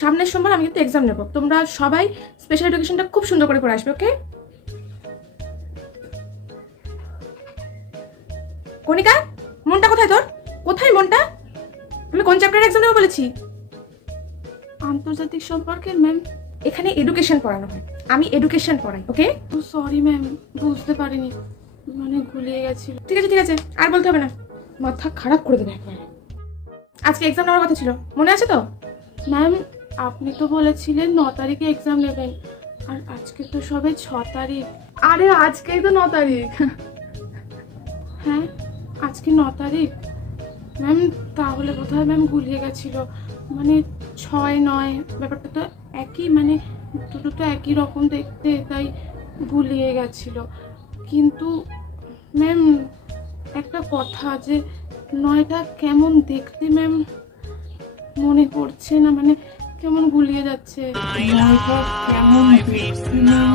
সামনের সোমবার আমি কিন্তু এক্সাম নেব, তোমরা সবাই স্পেশাল এডুকেশনটা খুব সুন্দর করে করে আসবে, ওকে? কণিকা, মনটা কোথায় তোর? কোথায় মনটা? আমি কোন চ্যাপ্টারের এক্সাম নেব বলেছি? আন্তর্জাতিক সম্পর্কের ম্যাম। এখানে এডুকেশন পড়ানো হয়, আমি এডুকেশন পড়াই, ওকে? সরি ম্যাম, বুঝতে পারিনি, মানে গুলিয়ে গেছিল। ঠিক আছে ঠিক আছে, আর বলতে হবে না, মাথা খারাপ করে দেবে একবার। আজকে এক্সাম নেওয়ার কথা ছিল, মনে আছে তো? ম্যাম, আপনি তো বলেছিলেন 9 তারিখে এক্সাম নেবেন, আর আজকে তো সবে 6 তারিখ। আরে আজকেই তো 9 তারিখ। হ্যাঁ, আজকে 9 তারিখ। ম্যাম তাহলে বোধহয় ম্যাম গুলিয়ে গেছিল, মানে 6-9 ব্যাপারটা তো একই, মানে দুটো তো একই রকম দেখতে, তাই গুলিয়ে গেছিল। কিন্তু ম্যাম একটা কথা, যে 9টা কেমন দেখতে ম্যাম মনে পড়ছে না, মানে কেমন গুলিয়ে যাচ্ছে। 9টা কেমন দেখতে ম্যাম